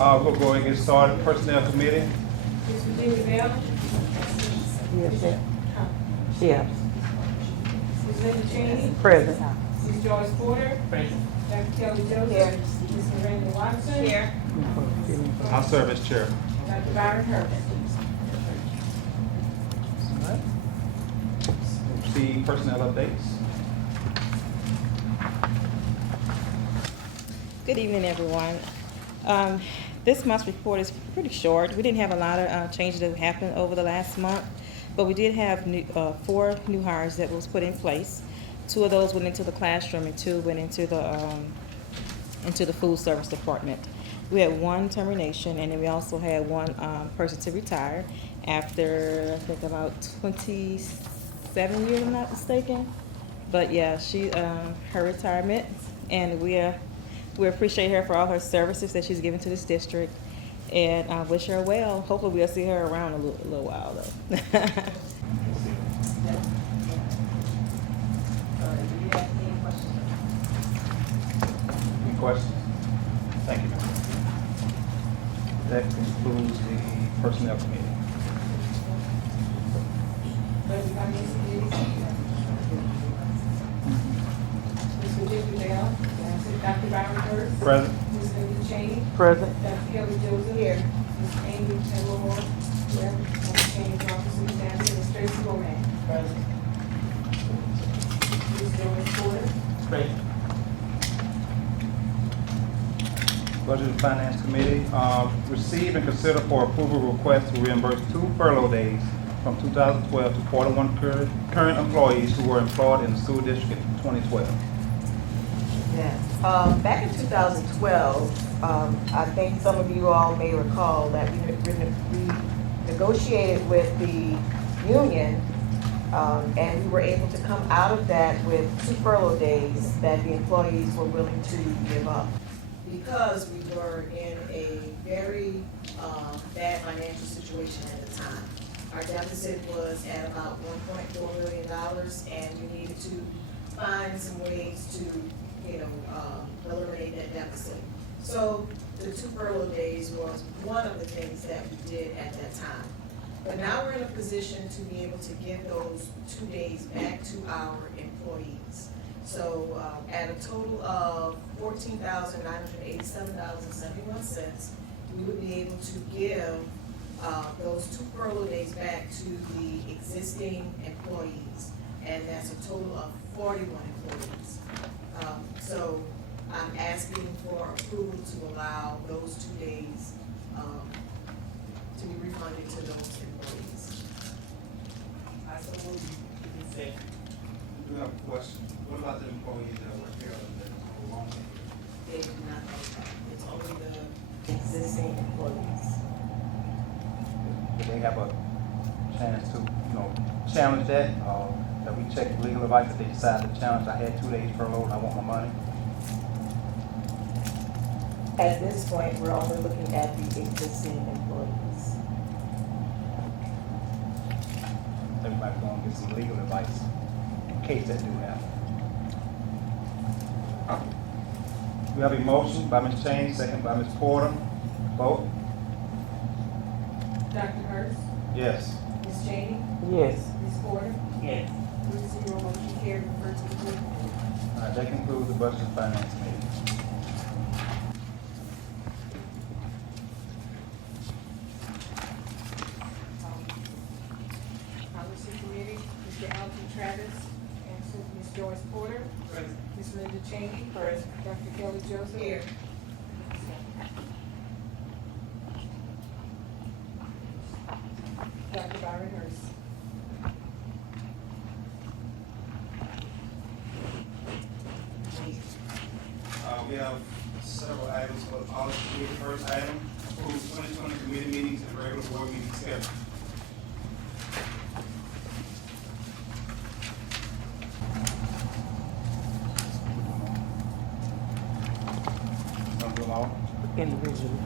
We'll go ahead and get started. Personnel Committee. Ms. Virginia Bell? Yes, sir. Yes. Ms. Linda Cheney? Present. Ms. Joyce Porter? Present. Dr. Kelly Joseph? Here. Ms. Miranda Watson? Here. I'll serve as chair. Dr. Byron Hurst. See personnel updates. Good evening, everyone. This month's report is pretty short. We didn't have a lot of changes that happened over the last month, but we did have 4 new hires that was put in place. 2 of those went into the classroom and 2 went into the food service department. We had 1 termination, and then we also had 1 person to retire after, I think, about 27 years, if I'm not mistaken. But yeah, she her retirement, and we appreciate her for all her services that she's given to this district, and I wish her well. Hopefully, we'll see her around a little while though. Any questions? Thank you, ma'am. That concludes the Personnel Committee. Budget Finance Committee? Ms. Virginia Bell? Dr. Byron Hurst? Present. Ms. Linda Cheney? Present. Dr. Kelly Joseph? Here. Ms. Amy Taylor? Here. Ms. James Robinson Stanley? Ms. Tracy Bowman? Present. Ms. Joyce Porter? Present. Budget and Finance Committee, receive and consider for approval request to reimburse 2 furlough days from 2012 to 41 current employees who were employed in the school district in 2012. Yes. Back in 2012, I think some of you all may recall that we negotiated with the union, and we were able to come out of that with 2 furlough days that the employees were willing to give up. Because we were in a very bad financial situation at the time. Our deficit was at about $1.4 million, and we needed to find some ways to, eliminate that deficit. So the 2 furlough days was one of the things that we did at that time. But now we're in a position to be able to give those 2 days back to our employees. So at a total of $14,987.71, we would be able to give those 2 furlough days back to the existing employees, and that's a total of 41 employees. So I'm asking for approval to allow those 2 days to be refunded to those employees. I so move. Second. I do have a question. What about the employees that were here that no longer here? They do not know that. It's only the existing employees. Do they have a chance to, challenge that? That we check legal advice if they decide to challenge? I had 2 days furlough and I want my money. At this point, we're only looking at the existing employees. Everybody's going to get some legal advice in case that do happen. We have a motion by Ms. Cheney, second by Ms. Porter. Vote. Dr. Hurst? Yes. Ms. Cheney? Yes. Ms. Porter? Yes. 3-0, motion carried, refer to the full committee. All right, that concludes the Budget and Finance Committee. Policy Committee, Mr. Alton Travis, and Ms. Joyce Porter. Present. Ms. Linda Cheney. Present. Dr. Kelly Joseph. Here. Dr. Byron Hurst. We have several items for the policy committee. First item, approve 2020 committee meetings and regular board meeting schedule. Want to do them all? Individually.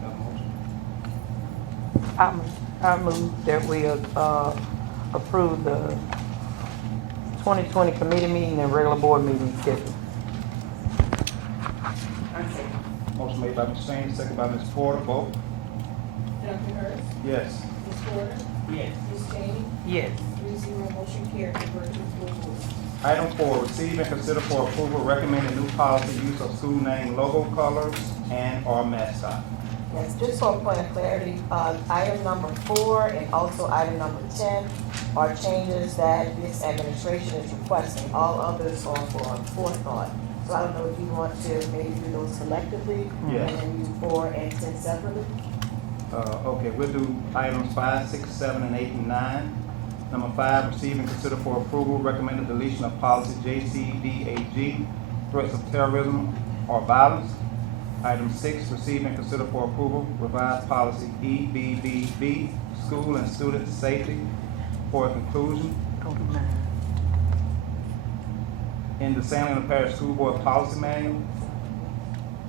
Got a motion? I move that we approve the 2020 committee meeting and regular board meeting schedule. Motion made by Ms. Cheney, second by Ms. Porter, vote. Dr. Hurst. Yes. Ms. Porter. Yes. Ms. Cheney. Yes. 3-0, motion carried, refer to the full board. Item 4, receive and consider for approval recommended new policy use of school name, logo colors, and/or mascot. Yes, just for a point of clarity, item number 4 and also item number 10 are changes that this administration is requesting. All others are for forethought. So I don't know if you want to maybe do those collectively. Yes. And then do 4 and 10 separately. Okay, we'll do items 5, 6, 7, and 8, and 9. Number 5, receive and consider for approval recommended deletion of policy JCDAG, threats of terrorism or violence. Item 6, receive and consider for approval revised policy EBBB, school and student safety, for a conclusion. In the San Leandro Parish School Board Policy Manual.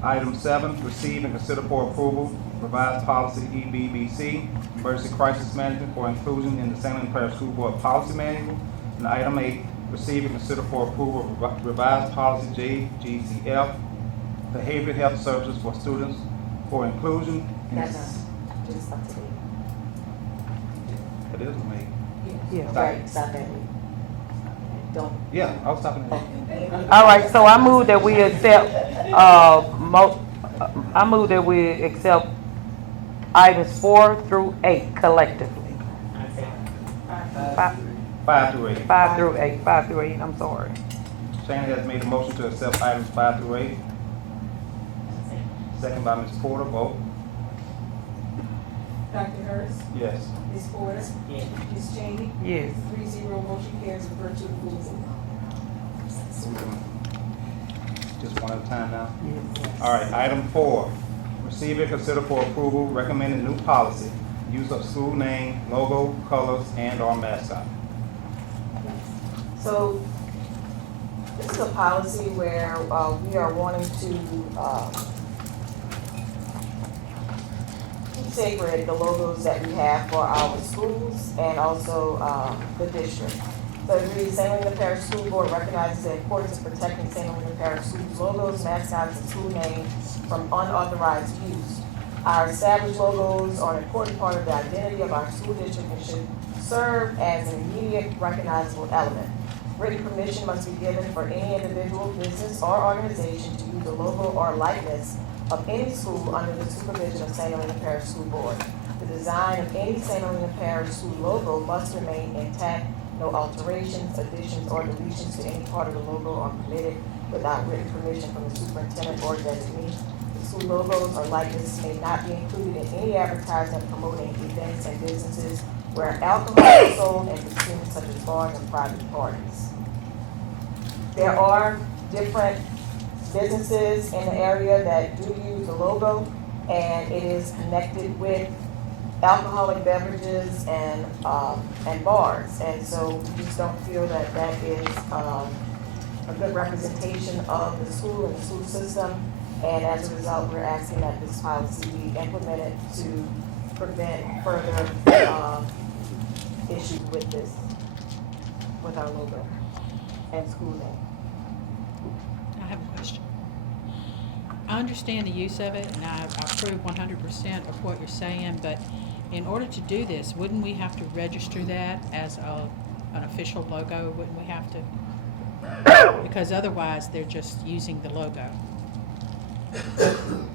Item 7, receive and consider for approval revised policy EBBC, emergency crisis management, for inclusion in the San Leandro Parish School Board Policy Manual. And item 8, receive and consider for approval revised policy JGCF, behavioral health services for students, for inclusion in That's just up to date. It is me. Yeah. Right, stop that. Don't. Yeah, I was talking to you. All right, so I move that we accept, I move that we accept items 4 through 8 collectively. I second. 5 through 8. 5 through 8, 5 through 8, I'm sorry. Shannon has made a motion to accept items 5 through 8. Second by Ms. Porter, vote. Dr. Hurst. Yes. Ms. Porter. Yes. Ms. Cheney. Yes. 3-0, motion carries, refer to the full board. Just one at a time now. Yes. All right, item 4, receive and consider for approval recommended new policy, use of school name, logo, colors, and/or mascot. So this is a policy where we are wanting to keep sacred the logos that we have for our schools and also the district. So it reads, San Leandro Parish School Board recognizes the importance of protecting San Leandro Parish Schools logos, mascots, and school names from unauthorized use. Our established logos are an important part of the identity of our school district and should serve as an immediate recognizable element. Written permission must be given for any individual, business, or organization to use the logo or likeness of any school under the supervision of San Leandro Parish School Board. The design of any San Leandro Parish school logo must remain intact. No alterations, additions, or deletions to any part of the logo are permitted without written permission from the superintendent or designee. The school logos or likeness may not be included in any advertisement promoting events and businesses where alcohol is sold and consumed, such as bars and private parties. There are different businesses in the area that do use the logo, and it is connected with alcoholic beverages and bars. And so we just don't feel that that is a good representation of the school and the school system. And as a result, we're asking that this policy be implemented to prevent further issues with this, with our logo and school name. I have a question. I understand the use of it, and I approve 100% of what you're saying, but in order to do this, wouldn't we have to register that as an official logo? Wouldn't we have to? Because otherwise, they're just using the logo.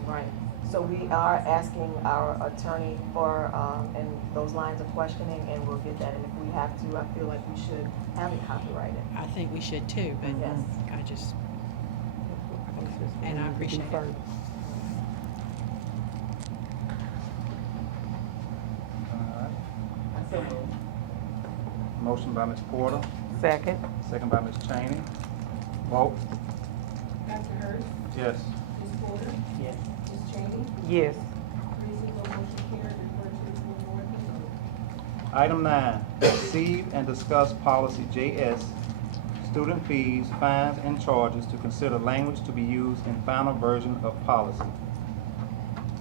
Right. So we are asking our attorney for, and those lines of questioning, and we'll get that. And if we have to, I feel like we should have it copyrighted. I think we should too, but Yes. I just, and I appreciate it. All right. I so moved. Motion by Ms. Porter, Second. second by Ms. Cheney. Vote. Dr. Hurst. Yes. Ms. Porter. Yes. Ms. Cheney. Yes. 3-0, motion carried, refer to the full board. Item 9, receive and discuss policy JS, student fees, fines, and charges to consider language to be used in final version of policy.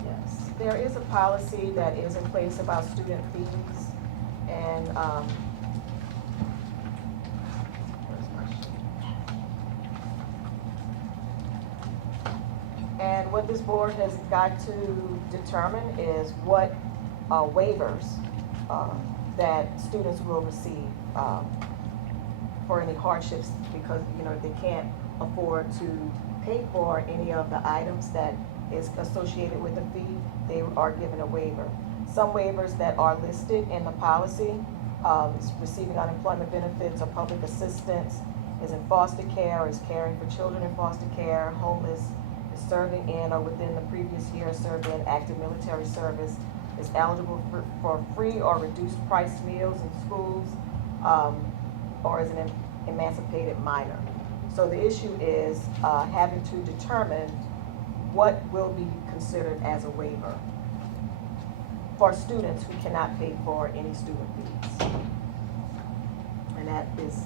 Yes, there is a policy that is in place about student fees, and, where's And what this board has got to determine is what waivers that students will receive for any hardships, because, you know, they can't afford to pay for any of the items that is associated with the fee, they are given a waiver. Some waivers that are listed in the policy is receiving unemployment benefits or public assistance, is in foster care, is caring for children in foster care, homeless, is serving in or within the previous year served in active military service, is eligible for free or reduced price meals in schools, or is an emancipated minor. So the issue is having to determine what will be considered as a waiver for students who cannot pay for any student fees. And that is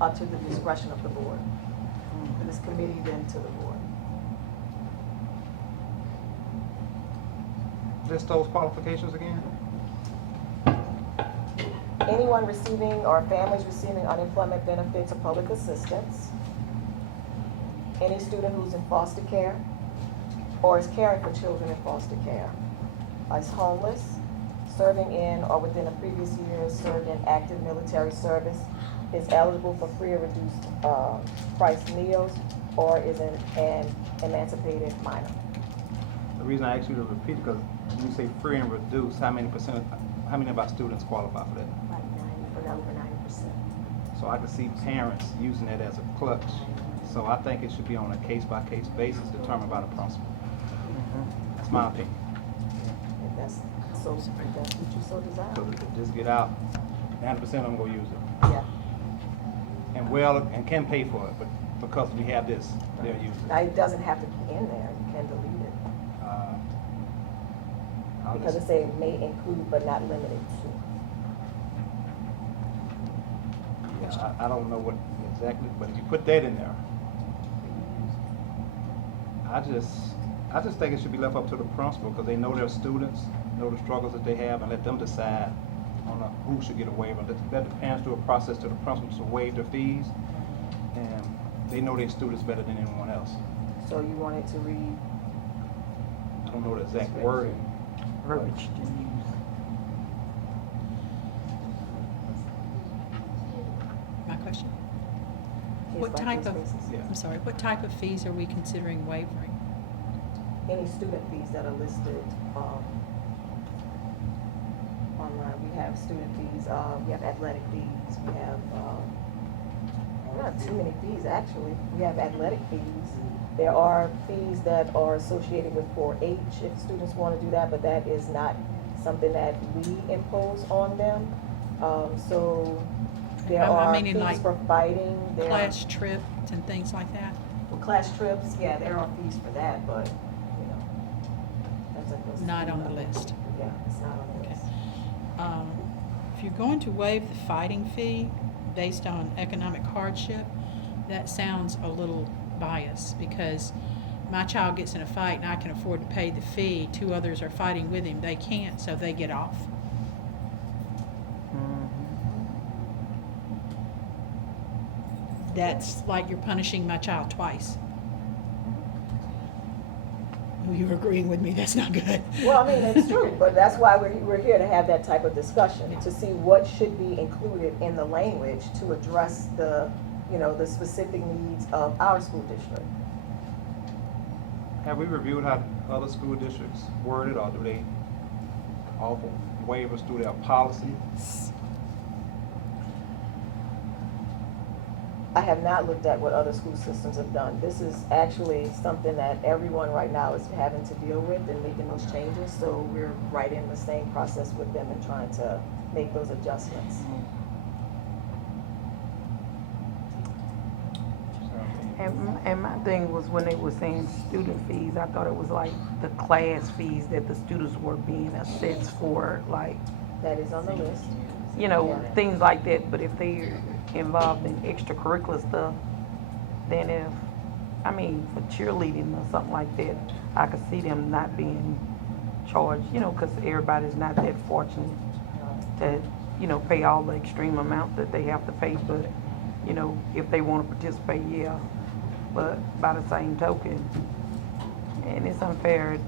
up to the discretion of the board, and this committee then to the board. List those qualifications again? Anyone receiving or families receiving unemployment benefits or public assistance, any student who's in foster care or is caring for children in foster care, is homeless, serving in or within the previous year served in active military service, is eligible for free or reduced price meals, or is an emancipated minor. The reason I asked you to repeat, because when you say free and reduced, how many of our students qualify for that? Like over 90%. So I can see parents using it as a clutch. So I think it should be on a case-by-case basis determined by the principal. That's my opinion. If that's what you so desire. So we could just get out, 90% of them gonna use it. Yeah. And can pay for it, but because we have this, they'll use Now, it. it doesn't have to be in there, you can delete it. I'll Because it just- say may include but not limited to. Yeah, I don't know what exactly, but if you put that in there, I just think it should be left up to the principal, because they know their students, know the struggles that they have, and let them decide on who should get a waiver. Let the parents do a process to the principal to waive their fees, and they know their students better than anyone else. So you wanted to read, I don't know the exact wording. Verbiage to use. My question? case What by type case of, basis. Yeah. I'm sorry, what type of fees are we considering waivering? Any student fees that are listed, online, we have student fees, we have athletic fees, we have, not too many fees, actually. We have athletic fees. There are fees that are associated with 4-H if students want to do that, but that is not something that we impose on them. So there I'm are meaning fees like for fighting. There are- Class trips and things like that? For class trips, yeah, there are fees for that, but, you know, that's a. Not on the list. Yeah, it's not on the Okay. list. If you're going to waive the fighting fee based on economic hardship, that sounds a little biased, because my child gets in a fight and I can afford to pay the fee, 2 others are fighting with him, they can't, so they get off. That's like you're punishing my child twice. Oh, you're agreeing with me, that's not good. Well, I mean, it's true, but that's why we're here to have that type of discussion, to see what should be included in the language to address the, you know, the specific needs of our school district. Have we reviewed how other school districts word it, or do they offer waivers through their policy? I have not looked at what other school systems have done. This is actually something that everyone right now is having to deal with and making those changes, so we're right in the same process with them and trying to make those adjustments. And my thing was when they were saying student fees, I thought it was like the class fees that the students were being assessed for, like, That is on the list. you know, Yeah. things like that. But if they're involved in extracurricular stuff, then for cheerleading or something like that, I could see them not being charged, you know, because everybody's not that fortunate to, you know, pay all the extreme amount that they have to pay. But, you know, if they want to participate, yeah. But by the same token, And it's unfair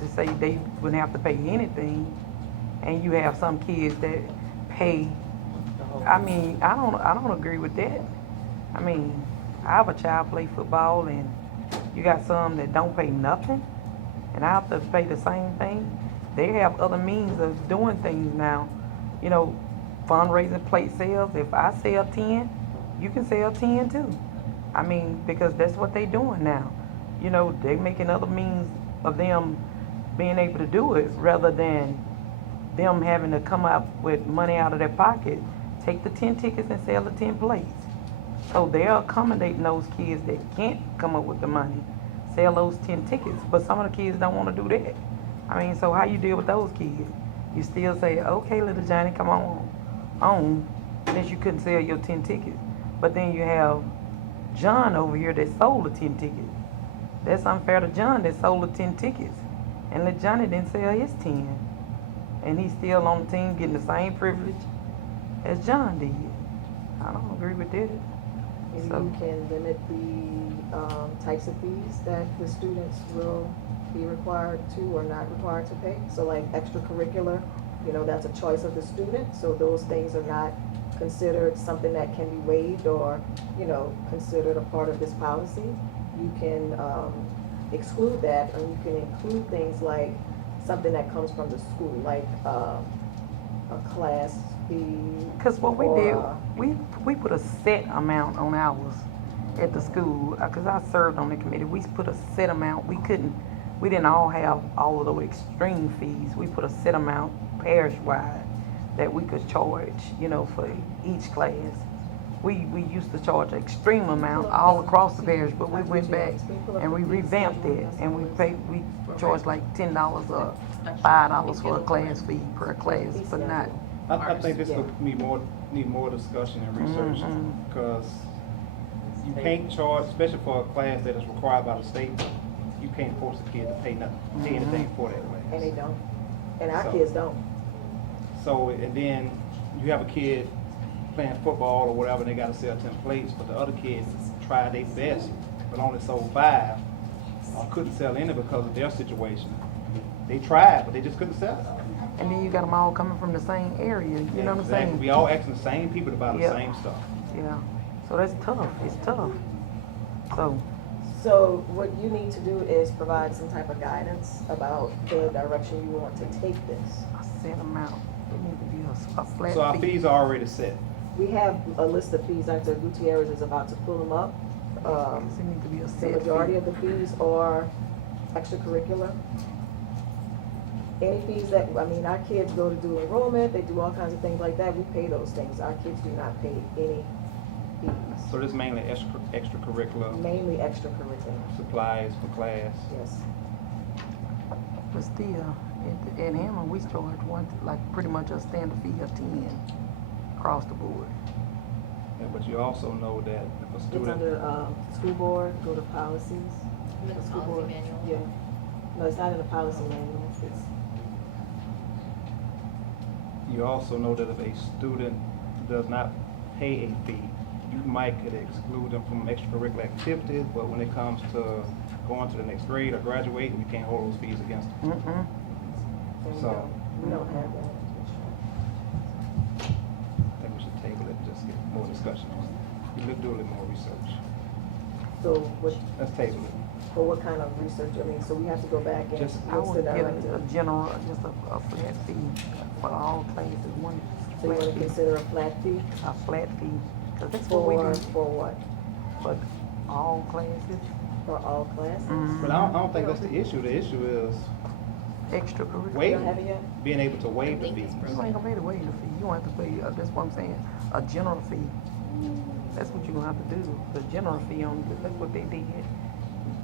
to say they wouldn't have to pay anything, and you have some kids that pay. I mean, I don't agree with that. I mean, I have a child play football, and you got some that don't pay nothing, and I have to pay the same thing. They have other means of doing things now. You know, fundraising, plate sales. If I sell 10, you can sell 10 too. I mean, because that's what they doing now. You know, they making other means of them being able to do it rather than them having to come up with money out of their pocket, take the 10 tickets and sell the 10 plates. So they're accommodating those kids that can't come up with the money, sell those 10 tickets. But some of the kids don't want to do that. I mean, so how you deal with those kids? You still say, okay, little Johnny, come on, since you couldn't sell your 10 tickets. But then you have John over here that sold the 10 tickets. That's unfair to John that sold the 10 tickets. And let Johnny didn't sell his 10. And he's still on the team getting the same privilege as John did. I don't agree with that. Maybe So- you can limit the types of fees that the students will be required to or not required to pay. So like extracurricular, you know, that's a choice of the student, so those things are not considered something that can be waived or, you know, considered a part of this policy. You can exclude that, and you can include things like something that comes from the school, like a class fee. Because what we did, or- we put a set amount on ours at the school. Because I served on the committee, we put a set amount. We didn't all have all of those extreme fees. We put a set amount parish-wide that we could charge, you know, for each class. We used to charge an extreme amount all across the parish, but we went back and we revamped it, and we charged like $10 or $5 for a class fee per class, but not. I think this would need more discussion and research, Mhm. because you can't charge, especially for a class that is required by the state, you can't force a kid to pay anything for that class. And they don't, and our So- kids don't. So, and then you have a kid playing football or whatever, and they gotta sell 10 plates, but the other kids tried their best, but only sold 5, or couldn't sell any because of their situation. They tried, but they just couldn't sell it. And then you got them all coming from the same area, you know what I'm Exactly. saying? We all asking the same people to buy the Yep. same stuff. Yeah, so that's tough, it's tough. So what you need to do is provide some type of guidance about the direction you want to take this. A set amount, it need to be a flat fee. So our fees are already set. We have a list of fees, Dr. Gutierrez is about to pull them up. It need to be a The set majority fee. of the fees are extracurricular. Any fees that, I mean, our kids go to do enrollment, they do all kinds of things like that, we pay those things. Our kids do not pay any fees, So this is mainly extracurricular mainly extracurricular, supplies for class. yes. But still, at Hammond, we charge pretty much a standard fee of 10 across the board. Yeah, but you also know that if a It's student, under, school board, go to policies. In the School policy board, manual? Yeah. No, it's not in the policy manual, it's, you also know that if a student does not pay a fee, you might could exclude them from extracurricular activities, but when it comes to going to the next grade or graduating, we can't hold those fees against them. Mm-mm. and So- we don't have that. I think we should table it, just get more discussion on it. We could do a little more research. So what, Let's table it. for what kind of research, I mean, so we have to go back and Just- I what's the would give directive? a general, just a flat fee for all classes, one So you flat wanna fee, consider a flat fee a flat fee, because that's what we do for what? for all classes. For all classes? Mhm. But I don't think that's the issue. The issue is Extracurricular. You Wait. don't have it yet? being able to waive the I think fees. it's You ain't gonna pay the waiver fee, you don't have to pay, that's what I'm saying, a general fee. That's what you gonna have to do, the general fee on, that's what they did.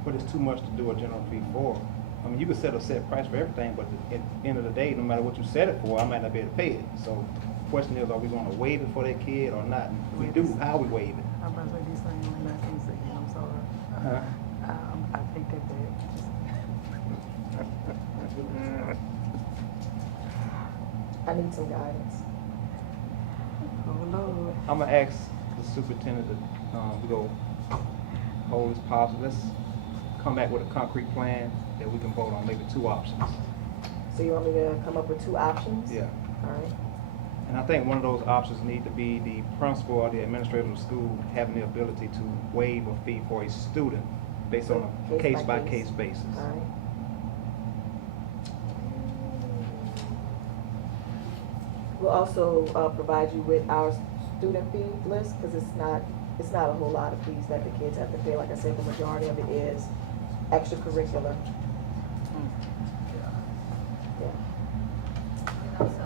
But it's too much to do a general fee for. I mean, you could set a set price for everything, but at the end of the day, no matter what you set it for, I might not be able to pay it. So the question is, are we gonna waive it for that kid or not? If we do, how we waive it? I'm about to say this thing, and I can't say it, I'm sorry. Huh? I take that back. I need some guidance. Oh, Lord. I'm gonna ask the superintendent to, we go hold this policy. Let's come back with a concrete plan that we can vote on, maybe 2 options. So you want me to come up with 2 options? Yeah. All right. And I think one of those options need to be the principal or the administrator of the school having the ability to waive a fee for a student based on a case-by-case basis. All right. We'll also provide you with our student fee list, because it's not a whole lot of fees that the kids have to pay. Like I said, the majority of it is extracurricular. Yeah. And also,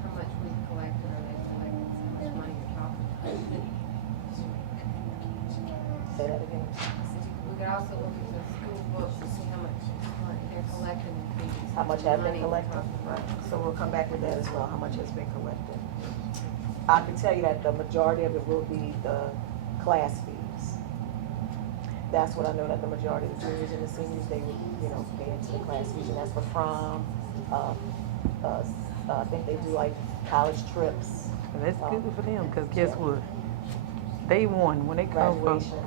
how much we collected, or they collected, how much money you're talking about. Say that again. We could also look at the school books to see how much money they're collecting in fees. How much have Money been we're collected? talking Right. about. So we'll come back with that as well, how much has been collected. I can tell you that the majority of it will be the class fees. That's what I know, that the majority of the juniors and the seniors, they would, pay into the class fees, and that's for prom. I think they do like college trips, And that's good for them, cause guess what? Day one, when they come from, graduation.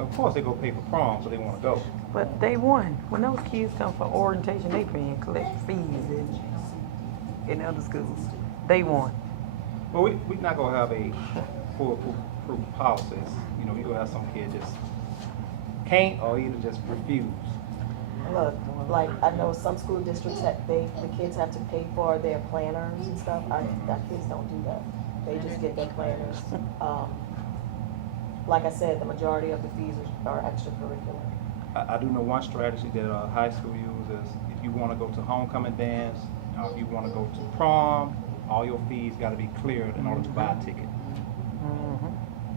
Of course, they go pay for prom, so they want to go. but day one, when those kids come for orientation, they paying collect fees in other schools. Day one. But we're not gonna have a foolproof policy. You're gonna have some kids just can't or either just refuse. Look, like, I know some school districts that the kids have to pay for their planners and stuff. Our kids don't do that. They just get their planners. Like I said, the majority of the fees are extracurricular. I do know one strategy that high school uses. If you want to go to homecoming dance, or if you want to go to prom, all your fees got to be cleared in order to buy a ticket.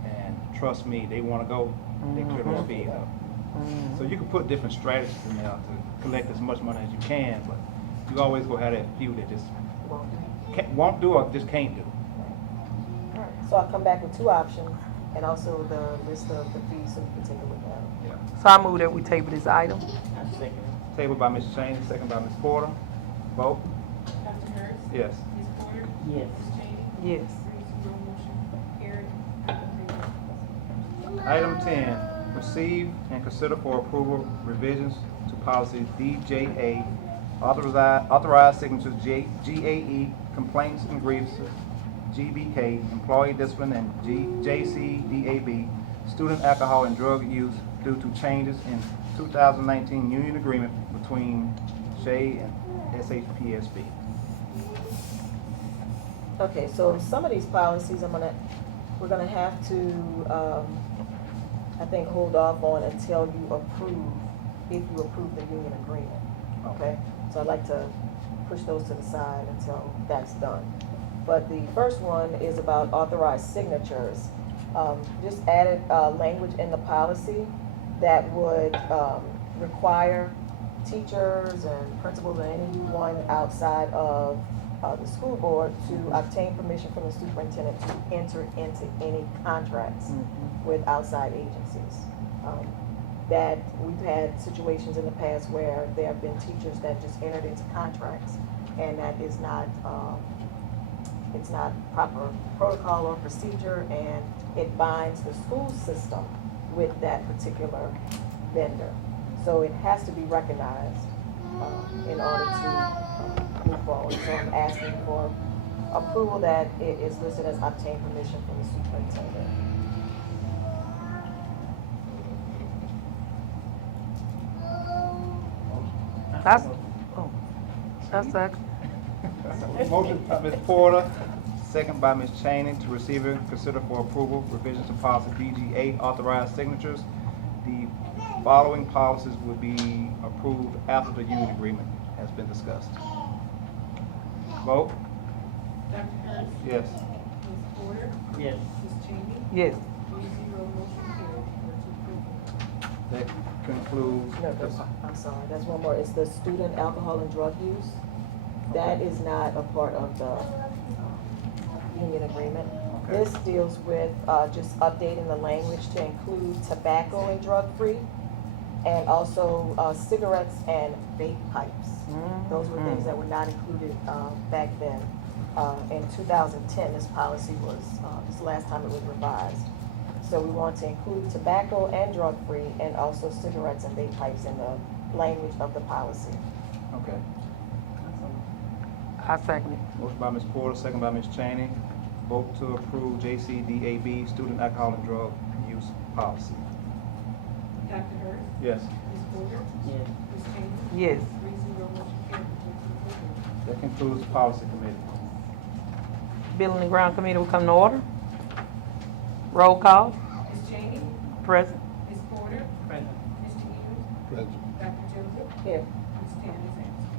And trust me, they want to go, they clear those fees up. So you can put different strategies in there to collect as much money as you can, but you always gonna have that few that just won't do or just can't do. So I'll come back with 2 options, and also the list of the fees, so you can take a look at them. Yeah. So I move that we table this item. Table by Ms. Cheney, second by Ms. Porter. Vote. Dr. Hurst. Yes. Ms. Porter. Yes. Ms. Cheney. Yes. 3-0 motion carried. Item 3. Item 10, receive and consider for approval revisions to policy DJA, authorized signatures GAE, complaints and grievances, GBK, employee discipline, and JCDAB, student alcohol and drug use due to changes in 2019 union agreement between SHE and SHPSB. Okay, so some of these policies, we're gonna have to, I think, hold off on until you approve, if you approve the union agreement, okay? So I'd like to push those to the side until that's done. But the first one is about authorized signatures. Just added, language in the policy that would, require teachers and principals and anyone outside of the school board to obtain permission from the superintendent to enter into any contracts with outside agencies. That we've had situations in the past where there have been teachers that just entered into contracts, and that is not, it's not proper protocol or procedure, and it binds the school system with that particular vendor. So it has to be recognized in order to move forward. So I'm asking for approval that it is listed as obtain permission from the superintendent. That's that. Motion by Ms. Porter, second by Ms. Cheney, to receive and consider for approval revisions to policy DGA, authorized signatures. The following policies will be approved after the union agreement has been discussed. Vote. Dr. Hurst. Yes. Ms. Porter. Yes. Ms. Cheney. Yes. 3-0 motion carried for approval. That concludes. No, I'm sorry, that's one more. It's the student alcohol and drug use. That is not a part of the union agreement. Okay. This deals with just updating the language to include tobacco and drug-free, and also cigarettes and vape pipes. Those were things that were not included back then. In 2010, this policy was, this is the last time it was revised. So we want to include tobacco and drug-free, and also cigarettes and vape pipes in the language of the policy. Okay. I second it. Motion by Ms. Porter, second by Ms. Cheney. Vote to approve JCDAB, student alcohol and drug use policy. Dr. Hurst. Yes. Ms. Porter. Yes. Ms. Cheney. Yes. 3-0, motion carried. That concludes the policy committee. Building and Ground Committee will come to order. Roll call. Ms. Cheney. Present. Ms. Porter. Present. Mr. Evans. Present. Dr. Joseph. Here. Ms. Tanner is absent.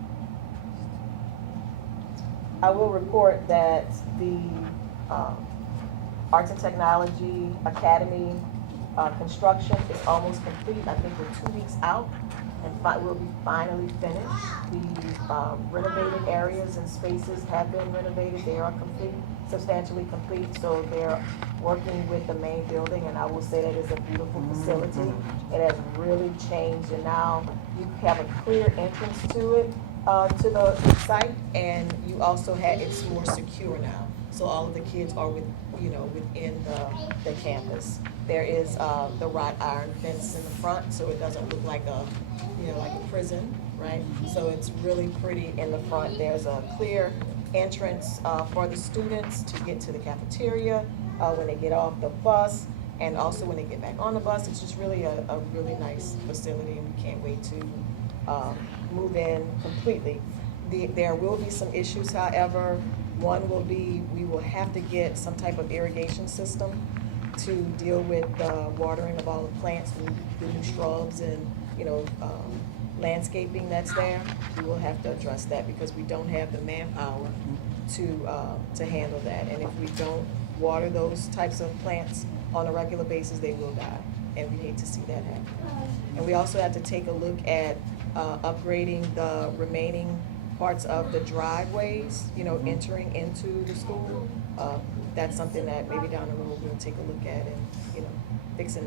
I will report that the Arts and Technology Academy construction is almost complete. I think we're 2 weeks out, and we'll be finally finished. The renovated areas and spaces have been renovated. They are complete, substantially complete, so they're working with the main building, and I will say that it's a beautiful facility. It has really changed, and now you have a clear entrance to it, to the site, and you also have, it's more secure now. So all of the kids are within the campus. There is the wrought iron fence in the front, so it doesn't look like like a prison, right? So it's really pretty in the front. There's a clear entrance for the students to get to the cafeteria when they get off the bus, and also when they get back on the bus. It's just really a really nice facility, and we can't wait to move in completely. There will be some issues, however. One will be, we will have to get some type of irrigation system to deal with the watering of all the plants, the new shrubs and, landscaping that's there. We will have to address that because we don't have the manpower to handle that. And if we don't water those types of plants on a regular basis, they will die. And we hate to see that happen. And we also have to take a look at upgrading the remaining parts of the driveways, entering into the school. That's something that maybe down the road we'll take a look at, and, fixing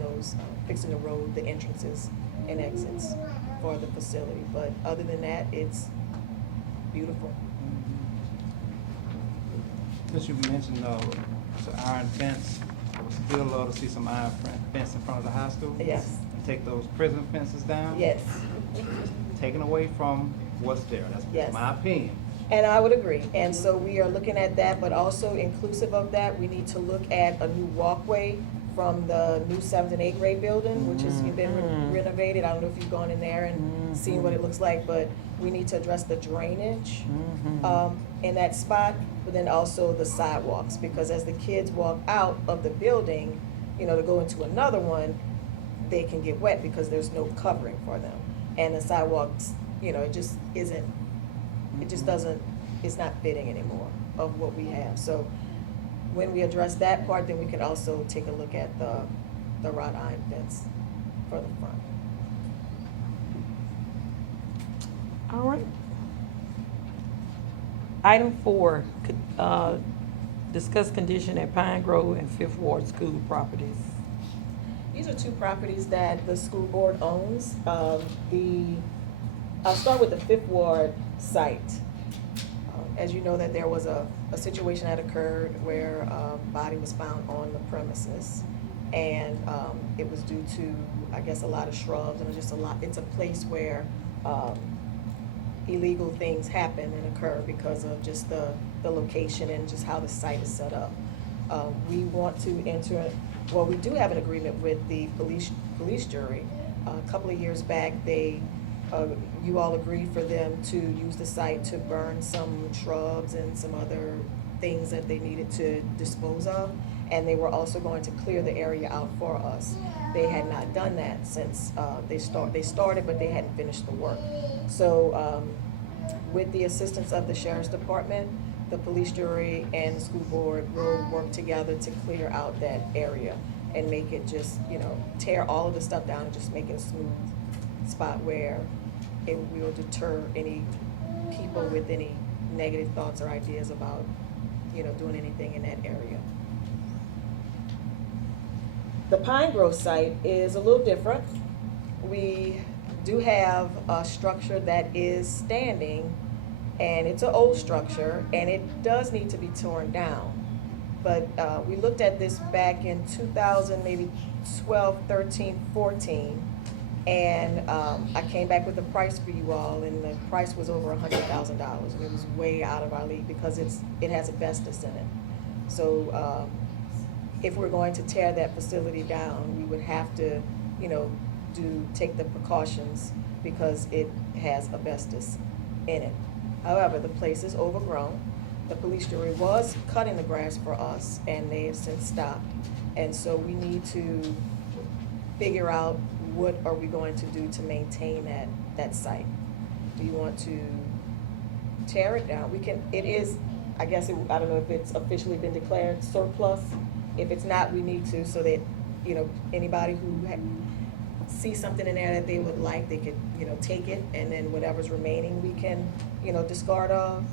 the road, the entrances and exits for the facility. But other than that, it's beautiful. Since you mentioned the iron fence, I would still love to see some iron fence in front of the high school. Yes. And take those prison fences down. Yes. Taken away from what's there. That's Yes. my opinion. And I would agree. And so we are looking at that, but also inclusive of that, we need to look at a new walkway from the new 7th and 8th grade building, which has been renovated. I don't know if you've gone in there and seen what it looks like, but we need to address the drainage in that spot, but then also the sidewalks, because as the kids walk out of the building, to go into another one, they can get wet because there's no covering for them. And the sidewalks, it just isn't, it's not fitting anymore of what we have. So when we address that part, then we can also take a look at the wrought iron fence for the front. All right. Item 4, discuss condition at Pine Grove and Fifth Ward school properties. These are two properties that the school board owns. I'll start with the Fifth Ward site. As you know, that there was a situation that occurred where a body was found on the premises. And it was due to, I guess, a lot of shrubs, and it's a place where illegal things happen and occur because of just the location and just how the site is set up. We want to we do have an agreement with the police jury. A couple of years back, you all agreed for them to use the site to burn some shrubs and some other things that they needed to dispose of. And they were also going to clear the area out for us. They had not done that since they started, but they hadn't finished the work. So with the assistance of the Sheriff's Department, the police jury and the school board will work together to clear out that area and make it just, tear all of the stuff down and just make it a smooth spot where it will deter any people with any negative thoughts or ideas about, doing anything in that area. The Pine Grove site is a little different. We do have a structure that is standing, and it's an old structure, and it does need to be torn down. but, we looked at this back in 2000, maybe 12, 13, 14. And, I came back with a price for you all, and the price was over $100,000. And it was way out of our league because it has asbestos in it. So, if we're going to tear that facility down, we would have to, take the precautions because it has asbestos in it. However, the place is overgrown. The police jury was cutting the grass for us, and they have since stopped. And so we need to figure out what are we going to do to maintain that site. Do you want to tear it down? It is, I don't know if it's officially been declared surplus. If it's not, we need to, so that, anybody who see something in there that they would like, they could, take it, and then whatever's remaining, we can, discard of,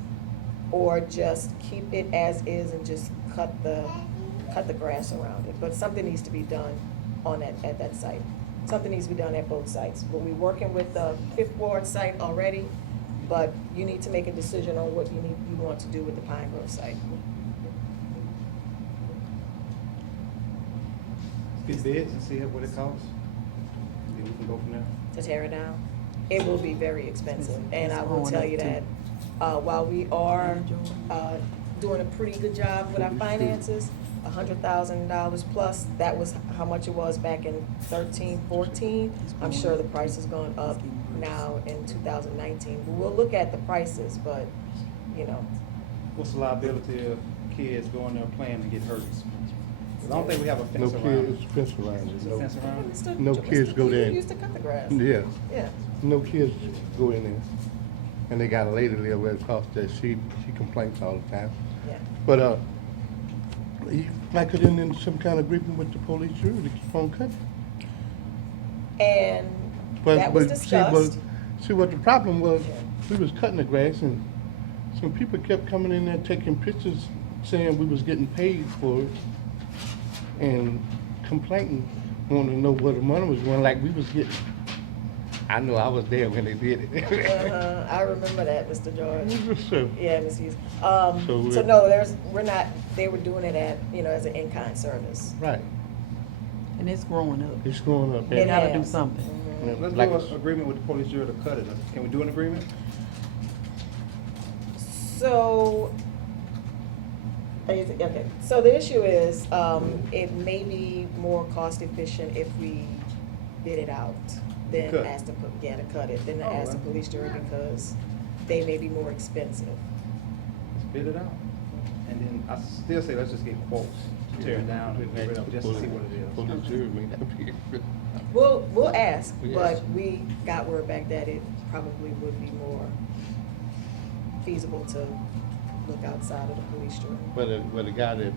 or just keep it as is and just cut the grass around it. But something needs to be done at that site. Something needs to be done at both sites. But we're working with the Fifth Ward site already, but you need to make a decision on what you want to do with the Pine Grove site. Get bids and see what it costs. Then we can go from there. To tear it down. It will be very expensive, and I will tell you that, while we are, doing a pretty good job with our finances, $100,000 plus, that was how much it was back in 13, 14. I'm sure the price has gone up now in 2019. But we'll look at the prices, but, What's the liability of kids going there playing and get hurt? 'Cause I don't think we have a No fence around kids, it. fence around Is it, there a no. fence around it? Mr. No kids go there. You used to cut the grass. Yeah, Yeah, no kids go in there. And they got a lady live right across there, she complains all the time. yeah. But, you might get in some kind of agreement with the police jury to keep on cutting. And that was discussed. See what the problem was, Yeah. we was cutting the grass and some people kept coming in there taking pictures saying we was getting paid for it and complaining, wanting to know where the money was going, like we was getting. I know I was there when they did it. I remember that, Mr. George. So, Yeah, Ms. Hughes. So So we're- no, we're not, they were doing it as an in-kind service. right, And it's growing up. it's going up. It They gotta do has. something. Mhm. Let's Like- do an agreement with the police jury to cut it. Can we do an agreement? So, okay, so the issue is, it may be more cost efficient if we bid it out than Cut. ask to cut it, than to Oh, ask the well. police jury because they may be more expensive. Let's bid it out. And then I still say, let's just get quotes to tear it down and get rid of it, just to see what it is. Police jury may not be. We'll ask, We but ask. we got word back that it probably would be more feasible to look outside of the police jury. But the guy that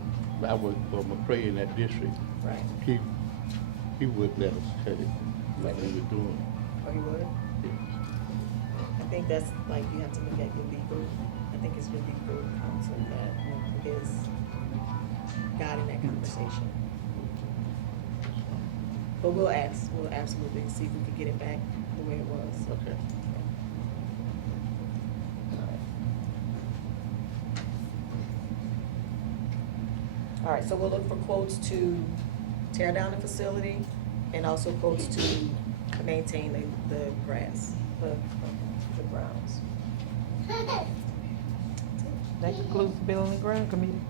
I work for, McCray in that district, Right. he would let us cut it, like we were doing. Or you would? I think that's like, you have to look at your legal, I think it's your legal counsel that is guiding that conversation. But we'll absolutely see if we can get it back the way it was. Okay. All right, so we'll look for quotes to tear down the facility and also quotes to maintain the grass, the grounds. That concludes the Building and Ground Committee.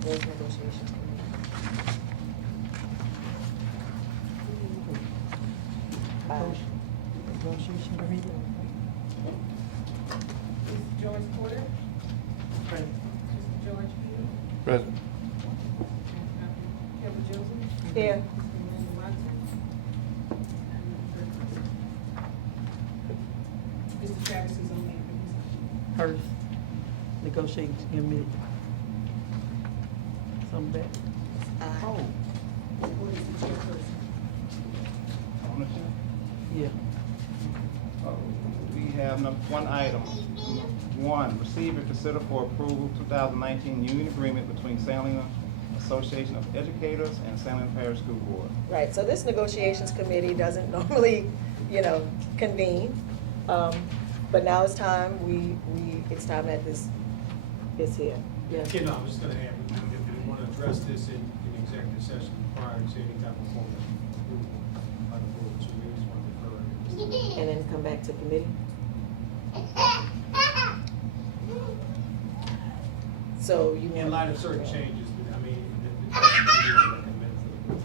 Those negotiations committee. Negotiation Committee. Mr. George Porter, Mr. George Peters, President. Kevin Joseph, Here. Mr. Emmanuel Watson, Mr. Travis is on leave. Hers. Negotiation Committee. Some back. Oh. What is the chairperson? Ownership? Yeah. We have one item. One, receive and consider for approval 2019 union agreement between Salina Association of Educators, and San Leandro Parish School Board. Right, so this negotiations committee doesn't normally, convene. But now it's time, it's time that this is here. Yes. Yeah, no, I was just gonna add, if we want to address this in executive session prior to any type of formal approval by the board, so we just want to defer it. And then come back to committee? So you In want. light of certain changes, I mean, the recommend for the board to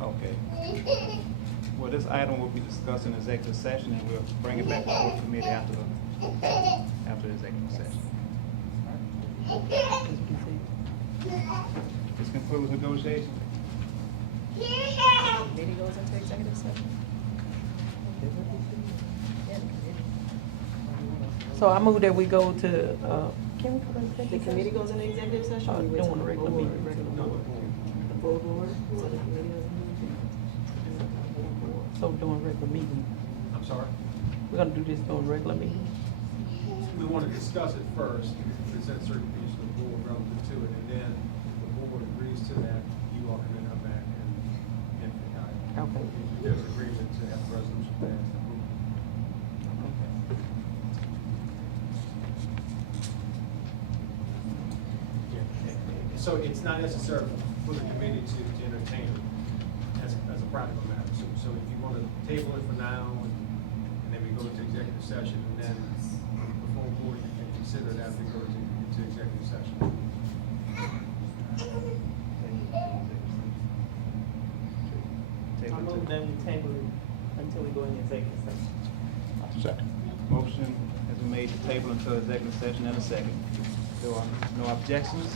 consider. Okay. Well, this item will be discussed in executive session, and we'll bring it back to the committee after the executive session. All right? This concludes negotiation. Committee goes into executive session? So I move that we go to, can we go to The executive committee session? goes into executive session? or we wait Doing till a regular board, meeting. regular No, board? The full board, so the committee doesn't So doing regular meeting. I'm sorry? We're gonna do this during regular meeting. We want to discuss it first, present certain things to the board relative to it, and then if the board agrees to that, you all can then come back and Okay. if there's agreement to have the resolution passed. Yeah. So it's not necessary for the committee to entertain it as a practical matter. So if you want to table it for now, and then we go into executive session, and then the full board can consider it after we go into executive session. Table I to- move that we table it until we go into executive session. Second. Motion has been made to table until executive session and a second. There are no objections.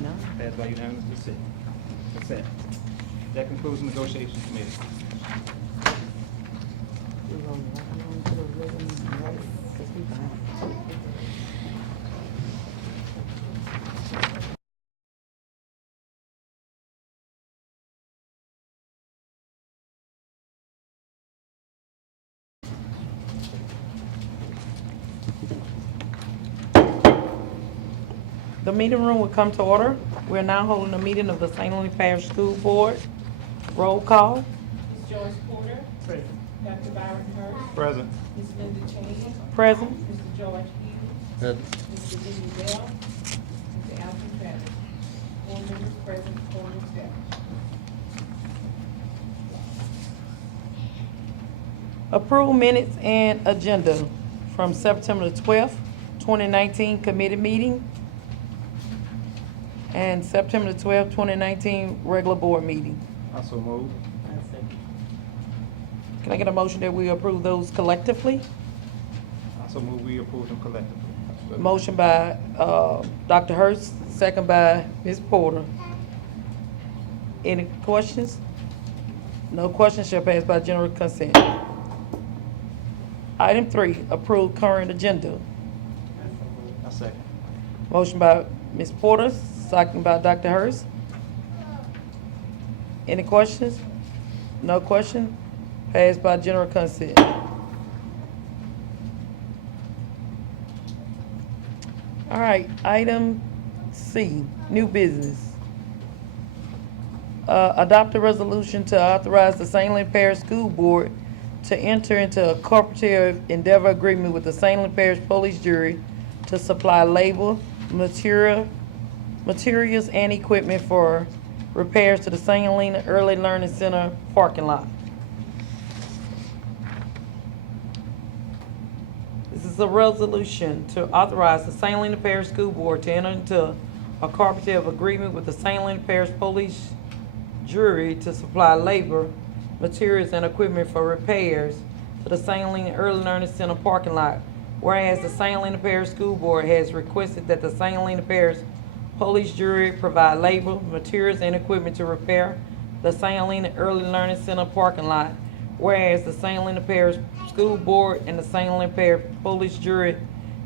No. Passed by unanimous consent. That concludes the negotiation committee. We're going right on to the regular meeting, right? 'Cause we behind. The meeting room will come to order. We're now holding a meeting of the St. Louis Parish School Board. Roll call. Ms. Joyce Porter, Present. Dr. Byron Hurst, Present. Ms. Linda Cheney, Present. Mr. George Eden, Mr. Jimmy Bell, Mr. Alvin Travis. Board members present, quorum established. Approve minutes and agenda from September the 12th, 2019 committee meeting and September the 12th, 2019 regular board meeting. Also move. I second. Can I get a motion that we approve those collectively? Also move we approve them collectively. Motion by Dr. Hurst, second by Ms. Porter. Any questions? No questions shall pass by general consent. Item 3, approve current agenda. I second. Motion by Ms. Porter, second by Dr. Hurst. Any questions? No question? Passed by general consent. All right, item C, new business. Adopt a resolution to authorize the St. Louis Parish School Board to enter into a cooperative endeavor agreement with the St. Louis Parish Police Jury to supply labor, materials, and equipment for repairs to the St. Helena Early Learning Center parking lot. This is a resolution to authorize the St. Helena Parish School Board to enter into a cooperative agreement with the St. Helena Parish Police Jury to supply labor, materials, and equipment for repairs to the St. Helena Early Learning Center parking lot. Whereas the St. Helena Parish School Board has requested that the St. Helena Parish Police Jury provide labor, materials, and equipment to repair the St. Helena Early Learning Center parking lot. Whereas the St. Helena Parish School Board and the St. Helena Parish Police Jury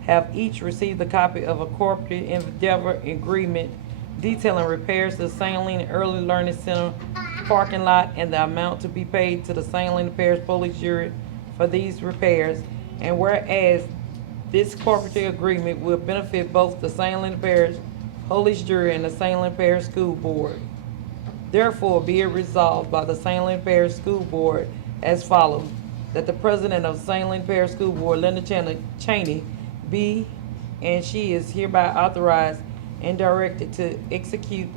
have each received a copy of a cooperative endeavor agreement detailing repairs to the St. Helena Early Learning Center parking lot and the amount to be paid to the St. Helena Parish Police Jury for these repairs. And whereas this cooperative agreement will benefit both the St. Helena Parish Police Jury, and the St. Helens Parish School Board. Therefore, be it resolved by the St. Helens Parish School Board as follows, that the president of St. Helens Parish School Board, Linda Cheney, be and she is hereby authorized and directed to execute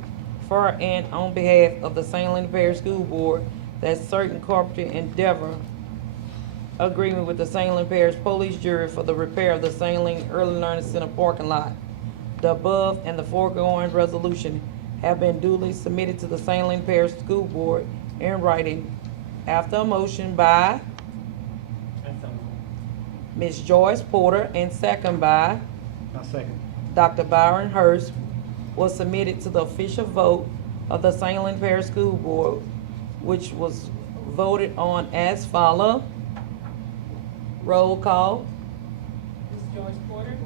for and on behalf of the St. Helens Parish School Board that certain corporate endeavor agreement with the St. Helens Parish Police Jury for the repair of the St. Helens Early Learning Center parking lot. The above and the foregoing resolution have been duly submitted to the St. Helens Parish School Board in writing after a motion by That's all. Ms. Joyce Porter and second by My second. Dr. Byron Hurst was submitted to the official vote of the St. Helens Parish School Board, which was voted on as follow. Roll call. Ms. Joyce Porter,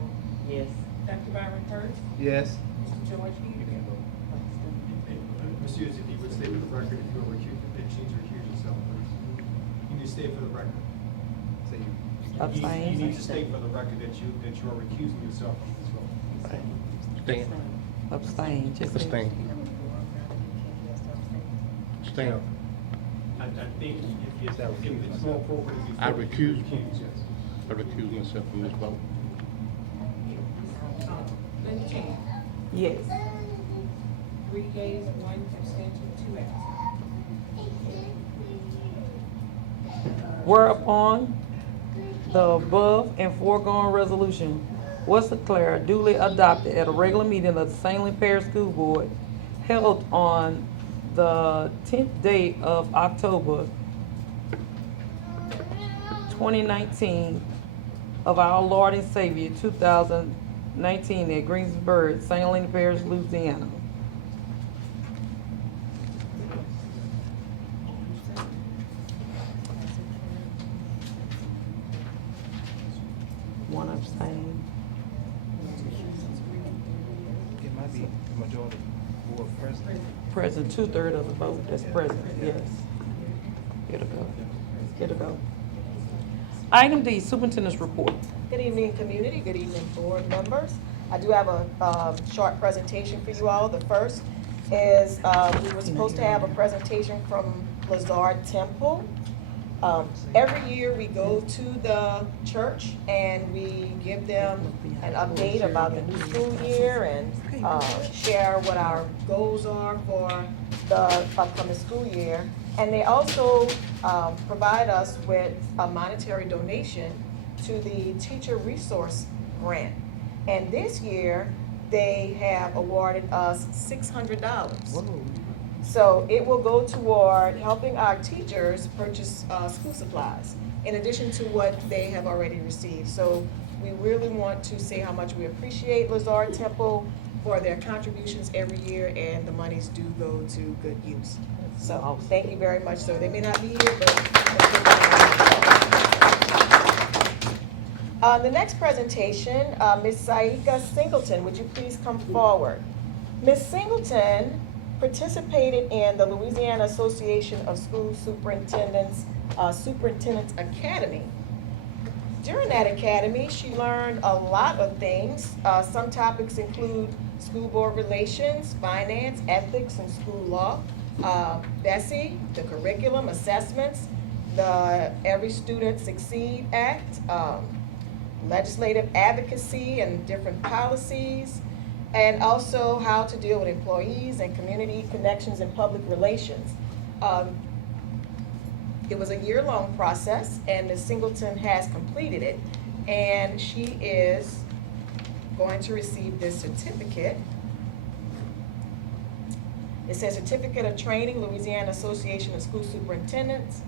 Yes. Dr. Byron Hurst, Yes. Mr. George Heath, Ms. Hughes, if you would stay for the record, if you were recused, if she's recused herself, please. You need to stay for the record. Say you. Abstain. You need to state for the record that you are recusing yourself from this vote. Stand. Abstain. Just say- Abstain. Stand. I think if it's more appropriate. if you I vote, recuse. yes. I recuse myself from this vote. Linda Cheney. Yes. 3 yeas, 1 abstention, 2 absent. Whereupon the above and foregoing resolution was declared duly adopted at a regular meeting of the St. Helens Parish School Board held on the 10th day of October 2019 of our Lord and Savior 2019 at Greensburg, St. Helens Parish, Louisiana. One abstain. It might be the majority board president. Present, 2/3 of the vote, that's present, yes. It'll go, it'll go. Item D, Superintendent's Report. Good evening, community. Good evening, board members. I do have a short presentation for you all. The first is, we were supposed to have a presentation from Lazard Temple. Every year, we go to the church and we give them an update about the new school year and share what our goals are for the upcoming school year. And they also provide us with a monetary donation to the Teacher Resource Grant. And this year, they have awarded us $600. So it will go toward helping our teachers purchase school supplies, in addition to what they have already received. So we really want to say how much we appreciate Lazard Temple for their contributions every year, and the monies do go to good use. So thank you very much, sir. They may not be here, but. The next presentation, Ms. Saika Singleton, would you please come forward? Ms. Singleton participated in the Louisiana Association of School Superintendents, Superintendents Academy. During that academy, she learned a lot of things. Some topics include school board relations, finance, ethics, and school law. BESE, the curriculum, assessments, the Every Student Succeed Act, legislative advocacy and different policies, and also how to deal with employees and community connections and public relations. It was a year-long process, and Ms. Singleton has completed it, and she is going to receive this certificate. It says Certificate of Training, Louisiana Association of School Superintendents.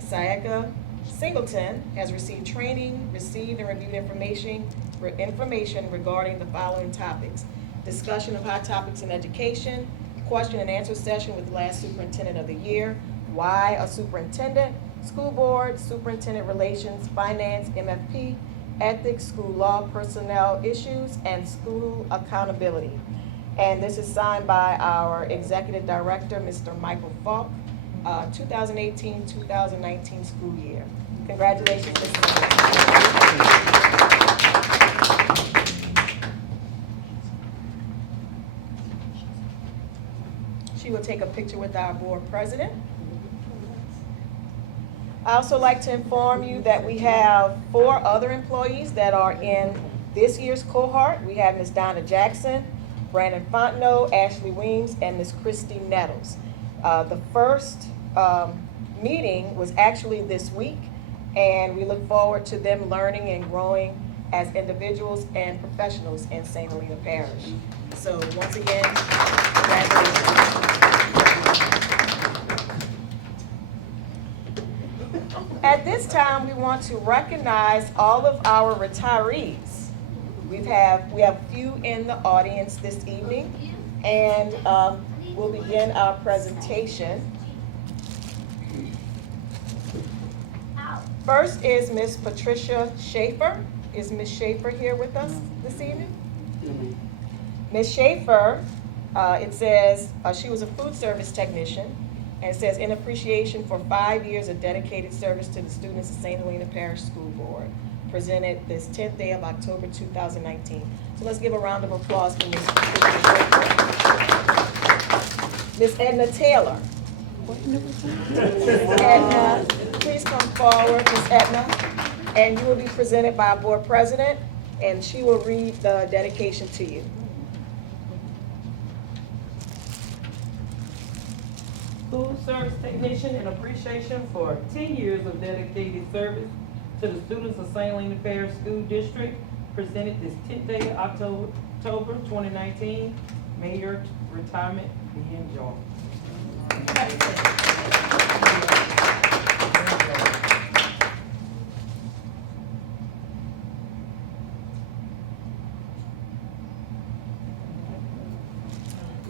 Saika Singleton has received training, received and reviewed information regarding the following topics: discussion of hot topics in education, question and answer session with the last superintendent of the year, why a superintendent, school board, superintendent relations, finance, MFP, ethics, school law, personnel issues, and school accountability. And this is signed by our executive director, Mr. Michael Falk, 2018-2019 school year. Congratulations, Mr. Singleton. take a picture with our board president. I also like to inform you that we have 4 other employees that are in this year's cohort. We have Ms. Donna Jackson, Brandon Fontenot, Ashley Weems, and Ms. Christy Nettles. The first meeting was actually this week, and we look forward to them learning and growing as individuals and professionals in St. Helena Parish. So once again, congratulations. At this time, we want to recognize all of our retirees. We have a few in the audience this evening, and we'll begin our presentation. First is Ms. Patricia Schaefer. Is Ms. Schaefer here with us this evening? Ms. Schaefer, it says she was a food service technician, and it says in appreciation for 5 years of dedicated service to the students of St. Helena Parish School Board, presented this 10th day of October 2019. So let's give a round of applause for Ms. Patricia Schaefer. Ms. Edna Taylor. Edna, please come forward, Ms. Edna, and you will be presented by our board president, and she will read the dedication to you. Food service technician in appreciation for 10 years of dedicated service to the students of St. Helena Parish School District, presented this 10th day of October 2019. May your retirement be enjoyed.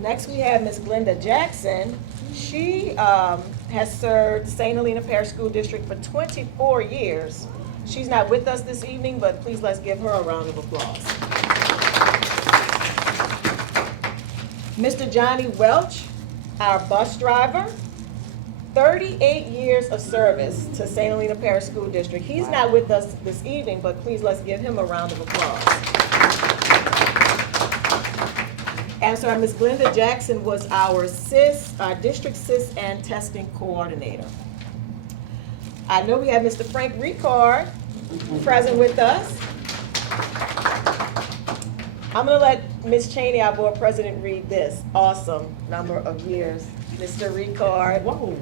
Next, we have Ms. Glenda Jackson. She has served St. Helena Parish School District for 24 years. She's not with us this evening, but please let's give her a round of applause. Mr. Johnny Welch, our bus driver, 38 years of service to St. Helena Parish School District. He's not with us this evening, but please let's give him a round of applause. And so Ms. Glenda Jackson was our district SIS and testing coordinator. I know we have Mr. Frank Ricard present with us. I'm gonna let Ms. Cheney, our board president, read this awesome number of years. Mr. Ricard. Whoa.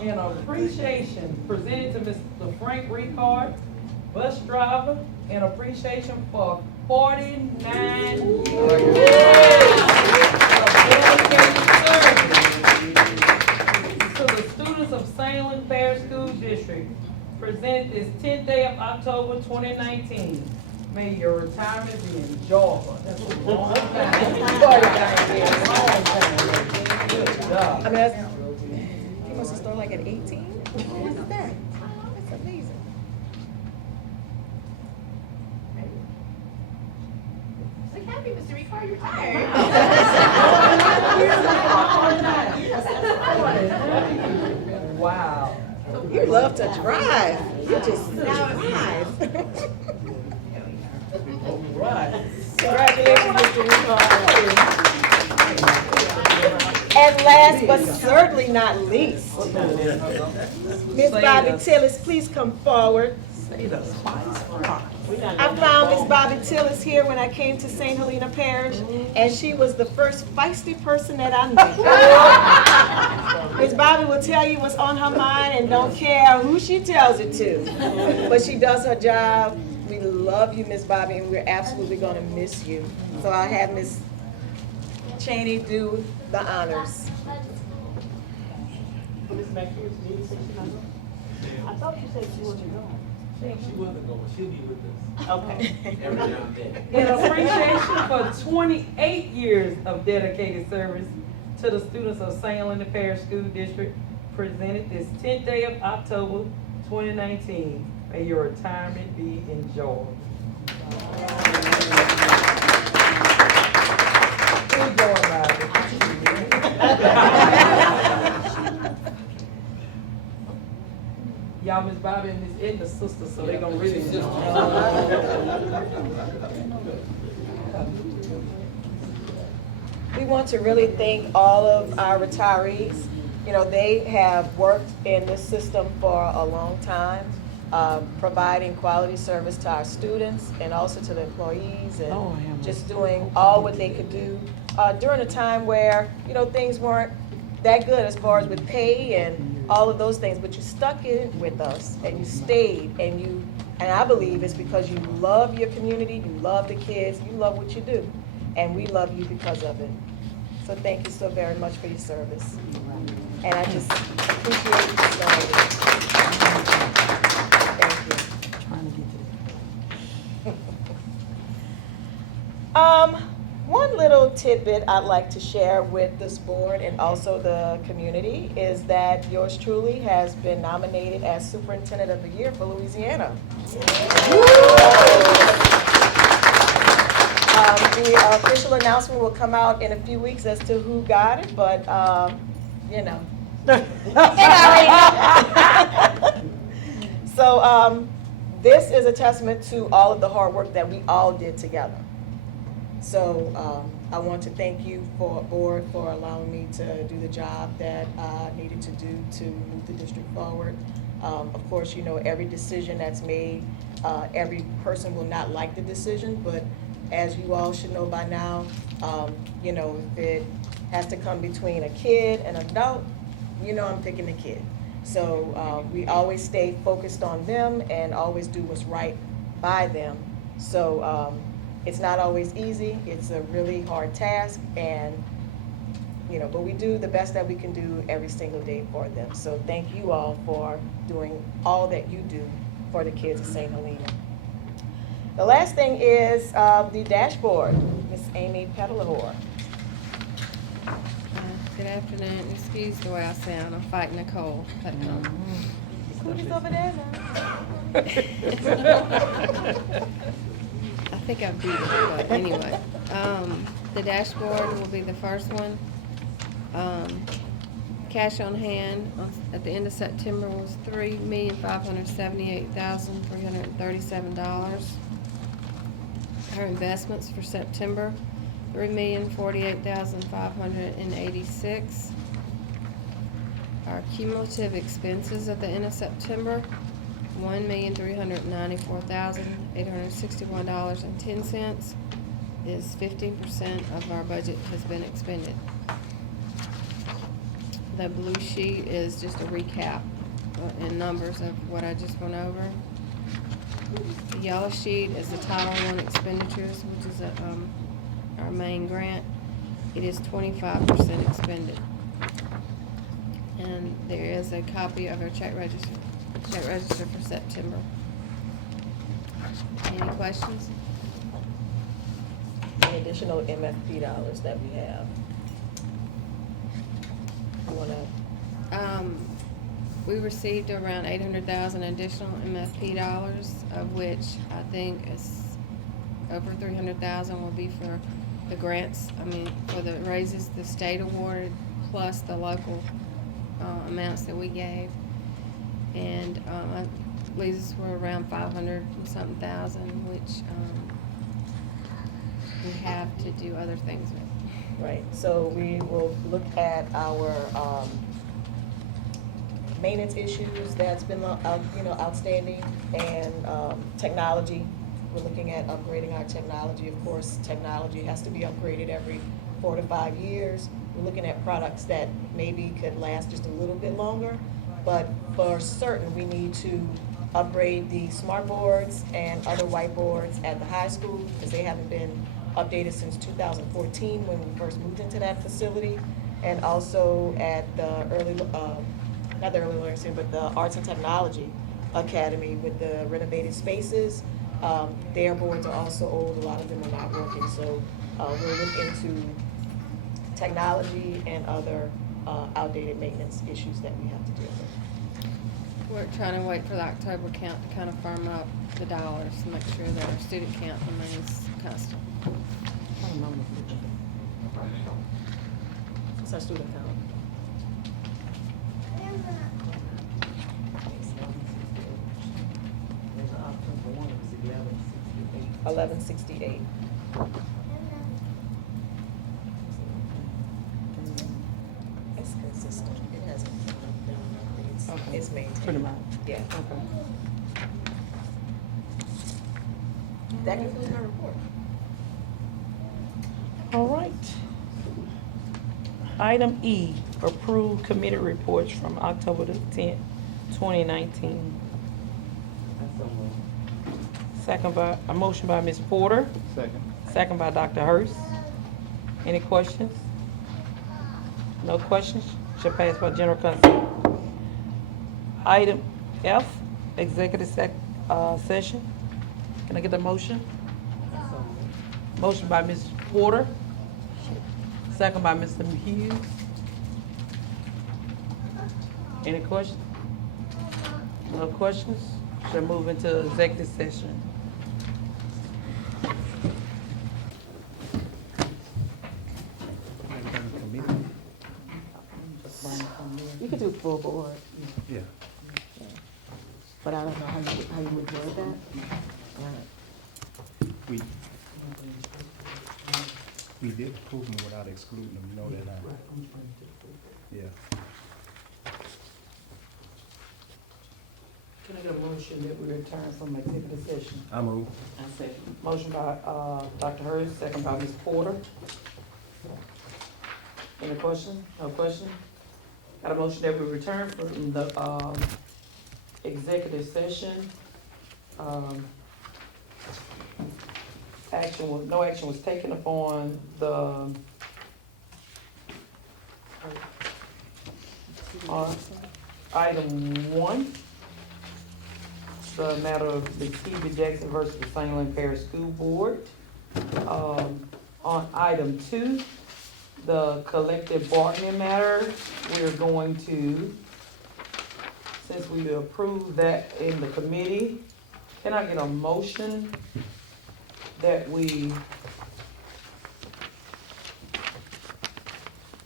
In appreciation presented to Mr. Frank Ricard, bus driver, in appreciation for 49 years of dedicated service to the students of St. Helena Parish School District, presented this 10th day of October 2019. May your retirement be enjoyable. That's a long time. Long time. Good job. I mean, he must have started like at 18? Look at that. That's amazing. Look happy, Mr. Ricard, you're retired. Wow. You love to drive. You just drive. Right. Congratulations, Mr. Ricard. And last but certainly not least, Ms. Bobby Tillis, please come forward. I found Ms. Bobby Tillis here when I came to St. Helena Parish, and she was the first feisty person that I knew. Ms. Bobby will tell you what's on her mind and don't care who she tells it to. But she does her job. We love you, Ms. Bobby, and we're absolutely going to miss you. So I'll have Ms. Cheney do the honors. I thought you said she wasn't going. She wasn't going, she'll be with us Okay. every now and then. In appreciation for 28 years of dedicated service to the students of St. Helena Parish School District, presented this 10th day of October 2019. May your retirement be enjoyed. Enjoy, Bobby. Y'all, Miss Bobby and Miss Edna's sister, so they gonna really. We want to really thank all of our retirees. You know, they have worked in this system for a long time, providing quality service to our students and also to the employees, and just doing all what they could do during a time where, you know, things weren't that good as far as with pay and all of those things, but you stuck in with us and you stayed, and I believe it's because you love your community, you love the kids, you love what you do, and we love you because of it. So thank you so very much for your service. And I just appreciate you so much. Thank you. Trying to get to One little tidbit I'd like to share with this board and also the community is that yours truly has been nominated as Superintendent of the Year for Louisiana. The official announcement will come out in a few weeks as to who got it, but, you know. So this is a testament to all of the hard work that we all did together. So I want to thank you, board, for allowing me to do the job that I needed to do to move the district forward. Of course, you know, every decision that's made, every person will not like the decision, but as you all should know by now, you know, if it has to come between a kid and an adult, you know I'm picking the kid. So we always stay focused on them and always do what's right by them. So it's not always easy. It's a really hard task, and you know, but we do the best that we can do every single day for them. So thank you all for doing all that you do for the kids of St. Helena. The last thing is the dashboard. Miss Amy Petalahor. Good afternoon. Excuse the way I sound. I'm fighting a cold. But, Who's over there now? I think I beat it, but anyway. The dashboard will be the first one. Cash on hand at the end of September was $3,578,337. Our investments for September, $3,048,586. Our cumulative expenses at the end of September, $1,394,861.10 is 15% of our budget has been expended. The blue sheet is just a recap in numbers of what I just went over. The yellow sheet is the Title I expenditures, which is our main grant. It is 25% expended. And there is a copy of our check register for September. Any questions? The additional MFP dollars that we have. You wanna? We received around 800,000 additional MFP dollars, of which I think is over 300,000 will be for the grants. I mean, for the raises the state awarded plus the local amounts that we gave, and I believe this were around 500 and something thousand, which we have to do other things with. Right, so we will look at our maintenance issues that's been outstanding, and technology. We're looking at upgrading our technology. Of course, technology has to be upgraded every 4 to 5 years. We're looking at products that maybe could last just a little bit longer, but for certain, we need to upgrade the smart boards and other whiteboards at the high school, because they haven't been updated since 2014 when we first moved into that facility, and also at the not the early learning center, but the Arts and Technology Academy with the renovated spaces. Their boards are also old. A lot of them are not working, so we'll look into technology and other outdated maintenance issues that we have to deal with. We're trying to wait for the October count to kind of firm up the dollars to make sure that our student count remains constant. What's our student count? There's an October one, it was 1168. 1168. It's consistent. It hasn't gone up, down, up. Okay. It's maintained. Pretty much. Yeah. Okay. That concludes my report. All right. Item E, approve committee reports from October the 10th, 2019. That's so moved. Second by, a motion by Ms. Porter, Second. second by Dr. Hurst. Any questions? No questions? Shall pass by general consent. Item F, executive session. Can I get a motion? That's so moved. Motion by Ms. Porter, second by Mr. Hughes. Any questions? No questions? Shall move into executive session. You could do full board, Yeah. but I don't know how you would word that. Right. We did approve them without excluding them, you know that, yeah. Can I get a motion that we return from executive session? I move. I second. Motion by, Dr. Hurst, second by Ms. Porter. Any question? No question? Got a motion that we return from the, executive session. No action was taken upon the, item 1, the matter of the Stevie Jackson versus the St. Helens Parish School Board. On item 2, the collective bargaining matter, we're going to, since we approved that in the committee, can I get a motion that we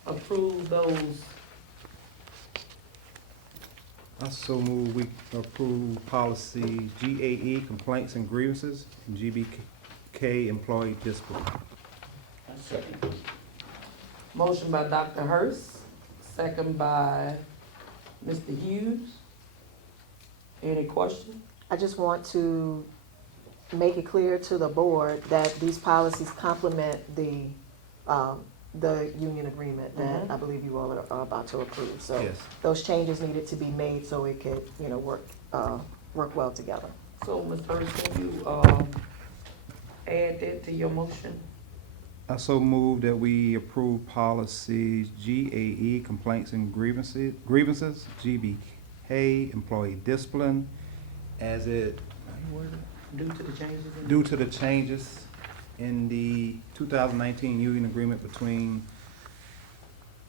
approve those? I so move we approve policy GAE, complaints and grievances, and GBK, employee discipline. Motion by Dr. Hurst, second by Mr. Hughes. Any question? I just want to make it clear to the board that these policies complement the union agreement that I believe you all are about to approve. So Yes. those changes needed to be made so it could, work well together. So, Ms. Hurst, can you, add that to your motion? I so move that we approve policies GAE, complaints and grievances, GBK, employee discipline, as it, Due to the changes in. due to the changes in the 2019 union agreement between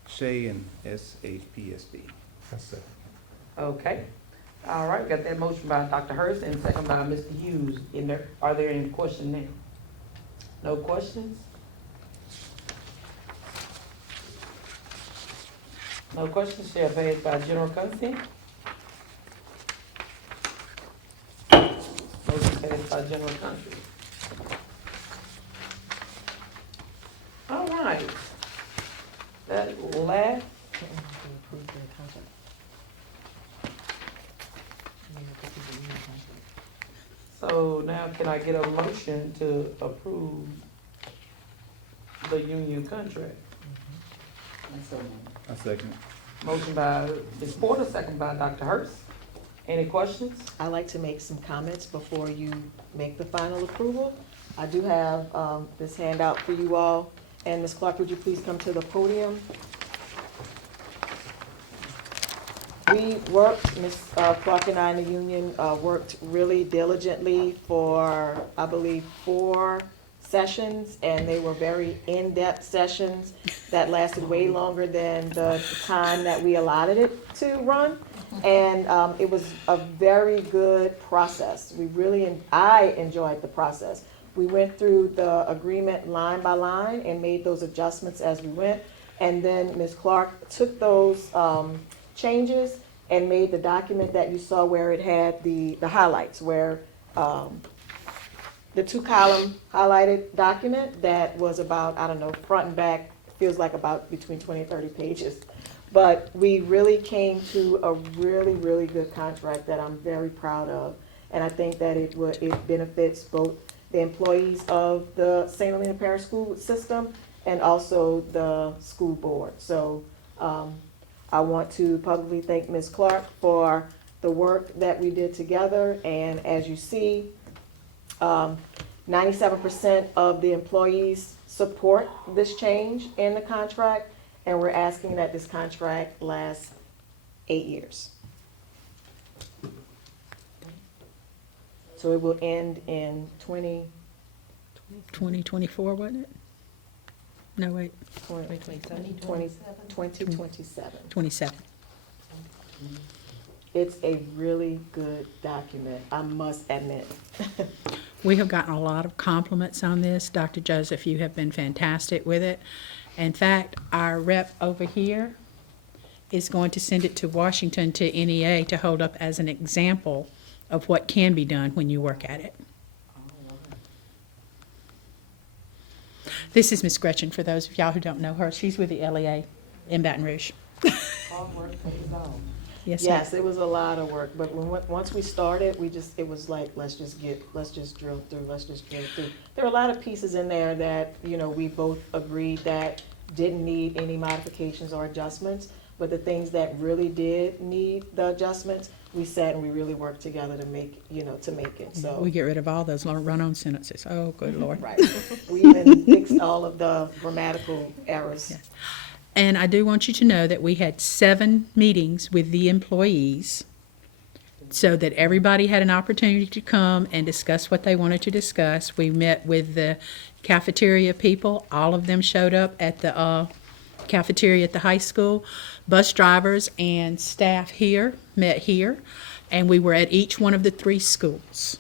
Shea and SHPSD. Okay. All right, got that motion by Dr. Hurst and second by Mr. Hughes. Are there any questions now? No questions? No questions, shall pass by general consent. Motion passed by general consent. All right. That last, so now can I get a motion to approve the union contract? I second. Motion by Ms. Porter, second by Dr. Hurst. Any questions? I'd like to make some comments before you make the final approval. I do have this handout for you all. And Ms. Clark, would you please come to the podium? We worked, Ms. Clark and I in the union worked really diligently for, I believe, 4 sessions, and they were very in-depth sessions that lasted way longer than the time that we allotted it to run. And it was a very good process. I enjoyed the process. We went through the agreement line by line and made those adjustments as we went. And then Ms. Clark took those changes and made the document that you saw where it had the highlights, where the 2-column highlighted document that was about, I don't know, front and back, feels like about between 20 and 30 pages. But we really came to a really, really good contract that I'm very proud of. And I think that it benefits both the employees of the St. Helena Parish School System and also the school board. So I want to publicly thank Ms. Clark for the work that we did together. And as you see, 97% of the employees support this change in the contract, and we're asking that this contract lasts 8 years. So it will end in 2024, wasn't it? No, wait, 2027. 27. It's a really good document, I must admit. We have gotten a lot of compliments on this. Dr. Joseph, you have been fantastic with it. In fact, our rep over here is going to send it to Washington to NEA to hold up as an example of what can be done when you work at it. This is Miss Gretchen, for those of y'all who don't know her. She's with the LEA in Baton Rouge. Hard work pays off. Yes, ma'am. Yes, it was a lot of work, but once we started, it was like, let's just drill through. There are a lot of pieces in there that, we both agreed that didn't need any modifications or adjustments, but the things that really did need the adjustments, we sat and we really worked together to make it, so. We get rid of all those run-on sentences. Oh, good Lord. Right. We even fixed all of the grammatical errors. Yeah. And I do want you to know that we had 7 meetings with the employees so that everybody had an opportunity to come and discuss what they wanted to discuss. We met with the cafeteria people. All of them showed up at the cafeteria at the high school. Bus drivers and staff here met here, and we were at each one of the 3 schools.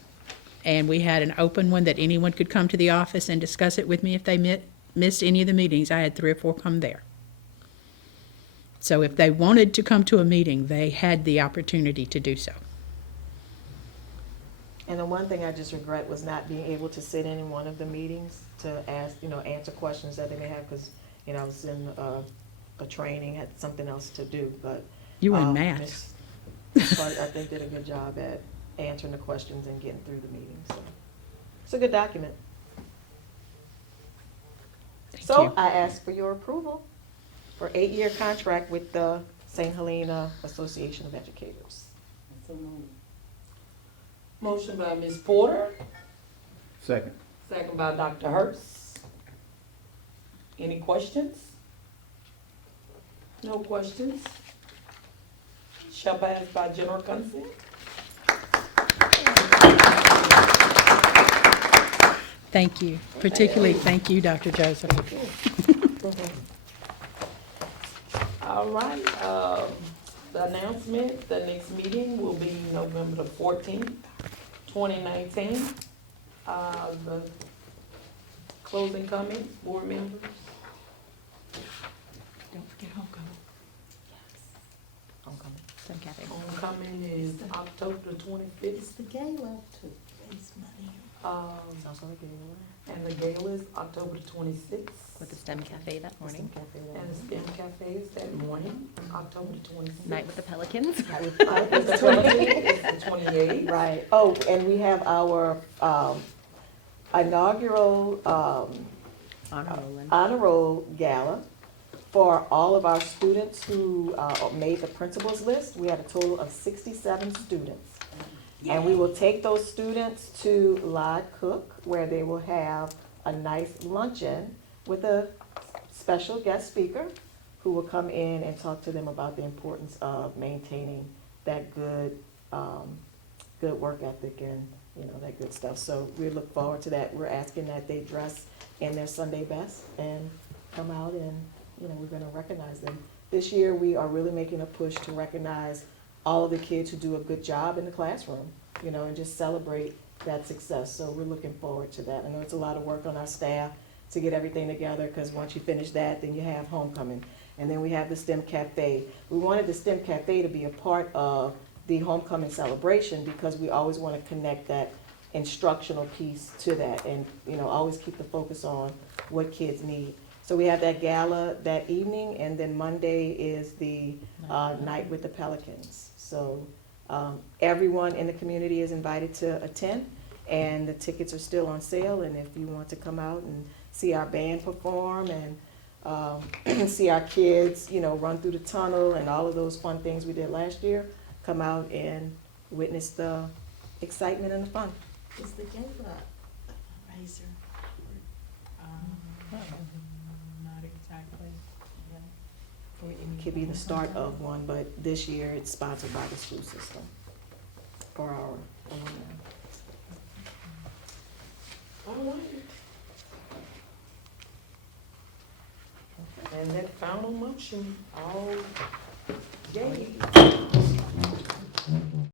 And we had an open one that anyone could come to the office and discuss it with me if they missed any of the meetings. I had 3 or 4 come there. So if they wanted to come to a meeting, they had the opportunity to do so. And the one thing I just regret was not being able to sit in one of the meetings to ask, answer questions that they may have, because, I was in a training, had something else to do, but. You were in math. Ms. Clark, I think, did a good job at answering the questions and getting through the meeting, so. It's a good document. So you. I ask for your approval for 8-year contract with the St. Helena Association of Educators. So moved. Motion by Ms. Porter, Second. second by Dr. Hurst. Any questions? No questions? Shall pass by general consent. Thank you. Particularly, thank you, Dr. Joseph. All right, the announcement, the next meeting will be November the 14th, 2019. The closing comments, board members? Don't forget homecoming. Homecoming is October the 25th. The gala to raise money. It's also a good one. And the gala is October the 26th. With the STEM Cafe that morning. And the STEM Cafe is that morning, October the 26th. Night with the Pelicans. It's the 28th. It's the 28th. Right. Oh, and we have our inaugural honor roll gala for all of our students who made the principals list. We had a total of 67 students. And we will take those students to Live Cook, where they will have a nice luncheon with a special guest speaker who will come in and talk to them about the importance of maintaining that good work ethic and, that good stuff. So we look forward to that. We're asking that they dress in their Sunday best and come out and, we're gonna recognize them. This year, we are really making a push to recognize all of the kids who do a good job in the classroom, and just celebrate that success. So we're looking forward to that. I know it's a lot of work on our staff to get everything together, because once you finish that, then you have homecoming. And then we have the STEM Cafe. We wanted the STEM Cafe to be a part of the homecoming celebration because we always want to connect that instructional piece to that and, you know, always keep the focus on what kids need. So we have that gala that evening, and then Monday is the night with the Pelicans. So everyone in the community is invited to attend, and the tickets are still on sale. And if you want to come out and see our band perform and see our kids, you know, run through the tunnel and all of those fun things we did last year, come out and witness the excitement and the fun. Is the gala a razor? Not exactly. It could be the start of one, but this year it's sponsored by the school system for our alumni. All right. And that final motion, all